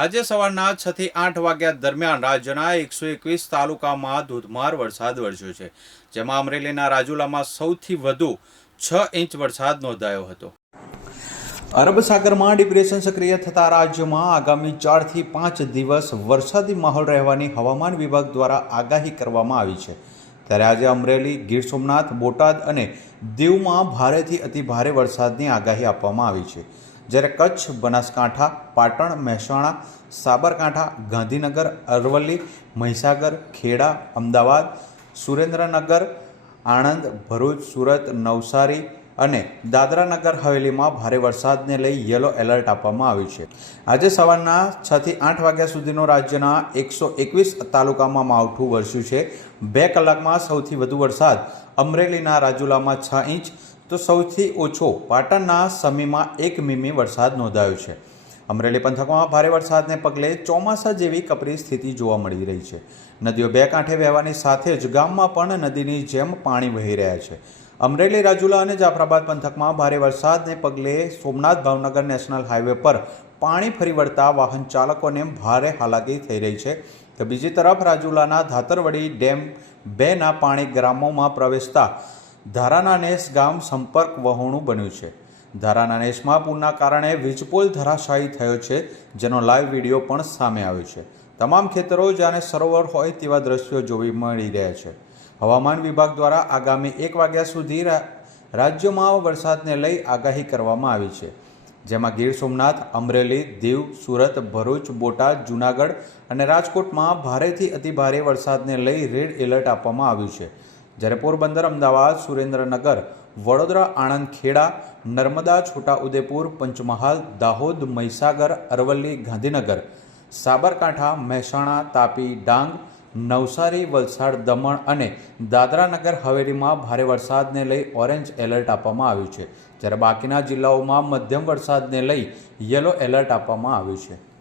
આજે સવારના છ થી આઠ વાગ્યા દરમિયાન રાજ્યના એકસો એકવીસ તાલુકામાં ધોધમાર વરસાદ વરસ્યો છે, જેમાં અમરેલીના રાજુલામાં સૌથી વધુ છ ઇંચ વરસાદ નોંધાયો હતો. અરબ સાગરમાં ડિપ્રેશન સક્રિય થતા રાજ્યમાં આગામી ચારથી પાંચ દિવસ વરસાદી માહોલ રહેવાની હવામાન વિભાગ દ્વારા આગાહી કરવામાં આવી છે. ત્યારે આજે અમરેલી, ગીર સોમનાથ, બોટાદ અને દીવમાં ભારેથી અતિ ભારે વરસાદની આગાહી આપવામાં આવી છે. જ્યારે કચ્છ, બનાસકાંઠા, પાટણ, મહેસાણા, સાબરકાંઠા, ગાંધીનગર, અરવલ્લી, મહીસાગર, ખેડા, અમદાવાદ, સુરેન્દ્રનગર, આણંદ, ભરૂચ, સુરત, નવસારી અને દાદરાનગર હવેલીમાં ભારે વરસાદને લઈ યલો એલર્ટ આપવામાં આવ્યું છે. આજે સવારના છ થી આઠ વાગ્યા સુધીનો રાજ્યના એકસો એકવીસ તાલુકામાં માવઠું વરસ્યું છે. બે કલાકમાં સૌથી વધુ વરસાદ અમરેલીના રાજુલામાં છ ઇંચ તો સૌથી ઓછો પાટણના સમીમાં એક મીમી વરસાદ નોંધાયો છે. અમરેલી પંથકમાં ભારે વરસાદને પગલે ચોમાસા જેવી કપરી સ્થિતિ જોવા મળી રહી છે. નદીઓ બે કાંઠે વહેવાની સાથે જ ગામમાં પણ નદીની જેમ પાણી વહી રહ્યા છે. અમરેલી, રાજુલા અને જાફરાબાદ પંથકમાં ભારે વરસાદને પગલે સોમનાથ ભાવનગર નેશનલ હાઈવે પર પાણી ફરી વળતા વાહન ચાલકોને ભારે હાલાકી થઈ રહી છે. તો બીજી તરફ રાજુલાના ધાતરવડી ડેમ બેના પાણી ગ્રામોમાં પ્રવેશતા ધારાના નેસ ગામ સંપર્ક વહોણું બન્યું છે. ધારાના નેસમાં પૂરના કારણે વીજપોલ ધરાશાયી થયો છે, જેનો લાઈવ વીડિયો પણ સામે આવ્યો છે. તમામ ખેતરો જાણે સરોવર હોય તેવા દ્રશ્યો જોવી મળી રહ્યા છે. હવામાન વિભાગ દ્વારા આગામી એક વાગ્યા સુધી રાજ્યમાં વરસાદને લઈ આગાહી કરવામાં આવી છે. જેમાં ગીર સોમનાથ, અમરેલી, દીવ, સુરત, ભરૂચ, બોટાદ, જૂનાગઢ અને રાજકોટમાં ભારેથી અતિભારે વરસાદને લઈ રેડ એલર્ટ આપવામાં આવ્યું છે. જ્યારે પોરબંદર, અમદાવાદ, સુરેન્દ્રનગર, વડોદરા આણંદ ખેડા નર્મદા, છોટાઉદેપુર, પંચમહાલ, દાહોદ, મહીસાગર, અરવલ્લી, ગાંધીનગર, સાબરકાંઠા, મહેસાણા, તાપી, ડાંગ, નવસારી, વલસાડ, દમણ અને દાદરાનગર હવેલીમાં ભારે વરસાદને લઈ ઓરેન્જ એલર્ટ આપવામાં આવ્યું છે. જ્યારે બાકીના જિલ્લાઓમાં મધ્યમ વરસાદને લઈ યલો એલર્ટ આપવામાં આવ્યું છે.